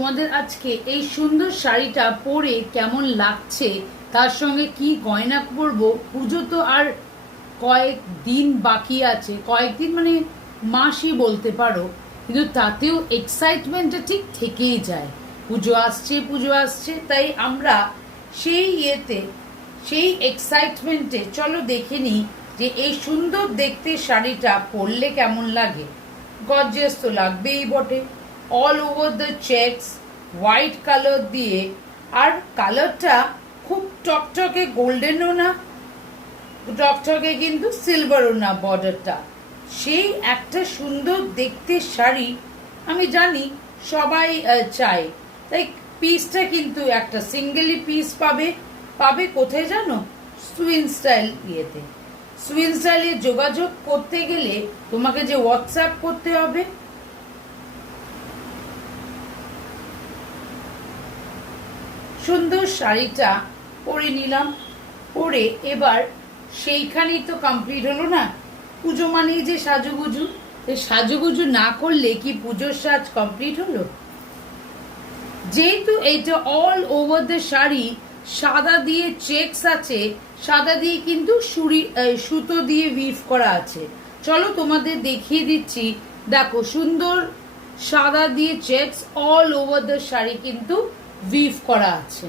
তোমাদের আজকে এই সুন্দর শাড়িটা পরে কেমন লাগছে, তার সঙ্গে কি গয়না পরবো। পুজো তো আর কয়েকদিন বাকি আছে, কয়েকদিন মানে মাসই বলতে পারো, কিন্তু তাতেও এক্সাইটমেন্টটা ঠিক থেকেই যায়। পুজো আসছে, তাই আমরা সেই এক্সাইটমেন্টে চলো দেখে নিই যে এই সুন্দর দেখতে শাড়িটা পরলে কেমন লাগে। গর্জিয়াস তো লাগবেই বটে, all over the checks, white colour দিয়ে, আর কালারটা খুব টকটকে গোল্ডেনও না, টকটকে কিন্তু সিলভারও না, বর্ডারটা সেই একটা সুন্দর দেখতে শাড়ি। আমি জানি সবাই চায়, তাই পিসটা কিন্তু একটা সিঙ্গেলই পিস পাবে কোথায় জানো? সুইন স্টাইল ইয়েতে। সুইন স্টাইলে যোগাযোগ করতে গেলে তোমাকে যে হোয়াটসঅ্যাপ করতে হবে, সুন্দর শাড়িটা পরে নিলাম, পরে এবার সেইখানেই তো কমপ্লিট হলো না। পুজো মানেই যে সাজুগুজু, সাজুগুজু না করলে কি পুজোর সাজ কমপ্লিট হলো? যেহেতু এইটা অল ওভার দ্য শাড়ি সাদা দিয়ে চেকস আছে, সাদা দিয়ে কিন্তু সুতো দিয়ে উইভ করা আছে। চলো তোমাদের দেখিয়ে দিচ্ছি। দেখো সুন্দর সাদা দিয়ে checks all over the sari কিন্তু উইভ করা আছে।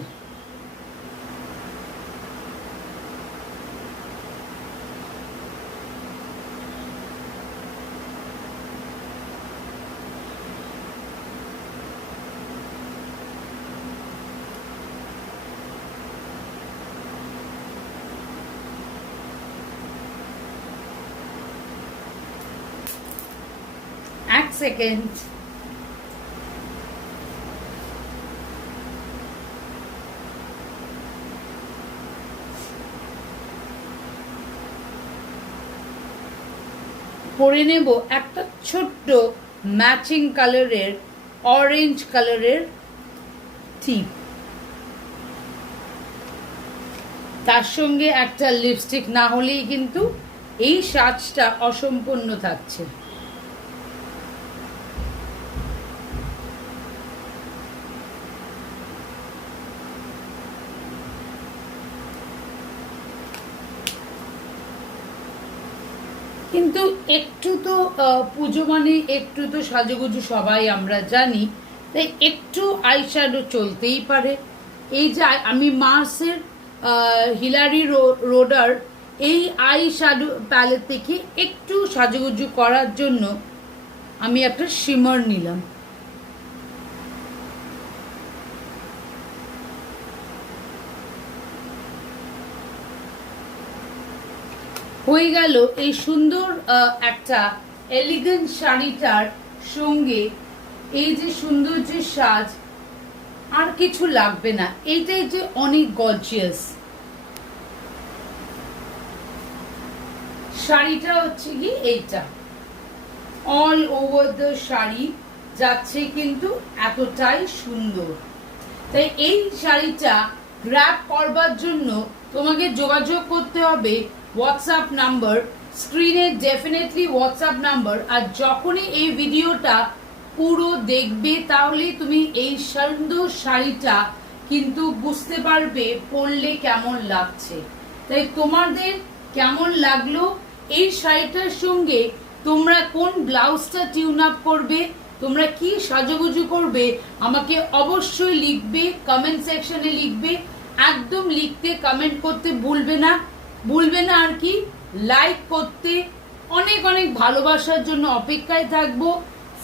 এক সেকেন্ড। পরে নেব একটা ছোট্ট ম্যাচিং কালারের, অরেঞ্জ কালারের টিপ, তার সঙ্গে একটা লিপস্টিক, না হলেই কিন্তু এই সাজটা অসম্পূর্ণ থাকছে। কিন্তু একটু তো পুজো মানে একটু তো সাজুগুজু সবাই আমরা জানি, তাই একটু আইশ্যাডো চলতেই পারে। এই যে আমি মার্সের হিলারি রোডার এই আই শ্যাডো প্যালেট থেকে একটু সাজুগুজু করার জন্য আমি একটা শিমার নিলাম। হয়ে গেল এই সুন্দর একটা এলিগেন্ট শাড়িটার সঙ্গে এই যে সুন্দর যে সাজ, আর কিছু লাগবে না। এইটাই যে অনেক গর্জিয়াস শাড়িটা হচ্ছে কি এইটা অল ওভার দ্য শাড়ি যাচ্ছে, কিন্তু এতটাই সুন্দর। তাই এই শাড়িটা গ্র্যাব করবার জন্য তোমাকে যোগাযোগ করতে হবে হোয়াটসঅ্যাপ নাম্বার, স্ক্রিনে ডেফিনেটলি হোয়াটসঅ্যাপ নাম্বার। আর যখনই এই ভিডিওটা পুরো দেখবে তাহলে তুমি এই সুন্দর শাড়িটা কিন্তু বুঝতে পারবে পরলে কেমন লাগছে। তাই তোমাদের কেমন লাগলো এই শাড়িটার সঙ্গে, তোমরা কোন ব্লাউজটা টিউন আপ করবে, তোমরা কি সাজুগুজু করবে, আমাকে অবশ্যই লিখবে, কমেন্ট সেকশনে লিখবে। একদম লিখতে, কমেন্ট করতে ভুলবে না আর কি, লাইক করতে। অনেক অনেক ভালোবাসার জন্য অপেক্ষায় থাকবো,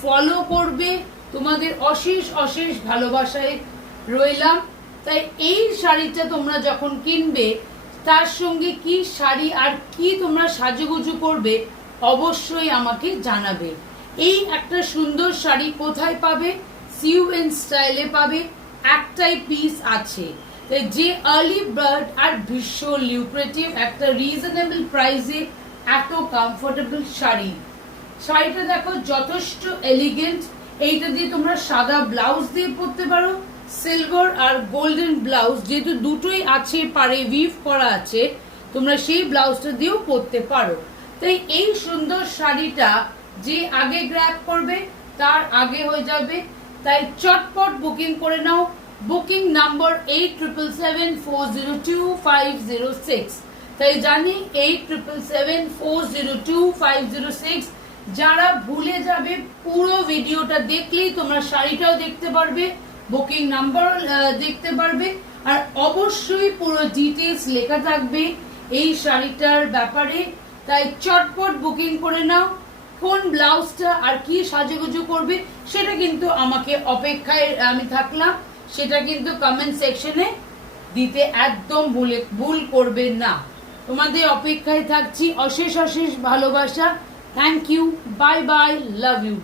ফলো করবে। তোমাদের অশেষ অশেষ ভালোবাসায় রইলাম। তাই এই শাড়িটা তোমরা যখন কিনবে, তার সঙ্গে কি শাড়ি আর কি তোমরা সাজুগুজু করবে অবশ্যই আমাকে জানাবে। এই একটা সুন্দর শাড়ি কোথায় পাবে? সিউএন স্টাইলে পাবে, একটাই পিস আছে। তাই যে আর্লি বার্ড আর ভীষণ লিউক্রেটিভ একটা রিজনেবল প্রাইসে এত কমফোর্টেবল শাড়িটা দেখো যথেষ্ট এলিগেন্ট। এইটা দিয়ে তোমরা সাদা ব্লাউজ দিয়ে পরতে পারো, সিলভার আর গোল্ডেন ব্লাউজ যেহেতু দুটোই আছে, পারে উইভ করা আছে, তোমরা সেই ব্লাউজটা দিয়েও পরতে পারো। তাই এই সুন্দর শাড়িটা যে আগে গ্র্যাব করবে তার আগে হয়ে যাবে তাই চটপট বুকিং করে নাও। Booking number 8777402506। তাই জানি 8777402506। যারা ভুলে যাবে পুরো ভিডিওটা দেখলেই তোমরা শাড়িটাও দেখতে পারবে, বুকিং নাম্বার দেখতে পারবে, আর অবশ্যই পুরো ডিটেলস লেখা থাকবে এই শাড়িটার ব্যাপারে। তাই চটপট বুকিং করে নাও। কোন ব্লাউজটা আর কি সাজুগুজু করবে সেটা কিন্তু আমাকে অপেক্ষায় আমি থাকলাম, সেটা কিন্তু কমেন্ট সেকশনে দিতে একদম ভুল করবে না। তোমাদের অপেক্ষায় থাকছি। অশেষ অশেষ ভালোবাসা। Thank you, bye bye, love you.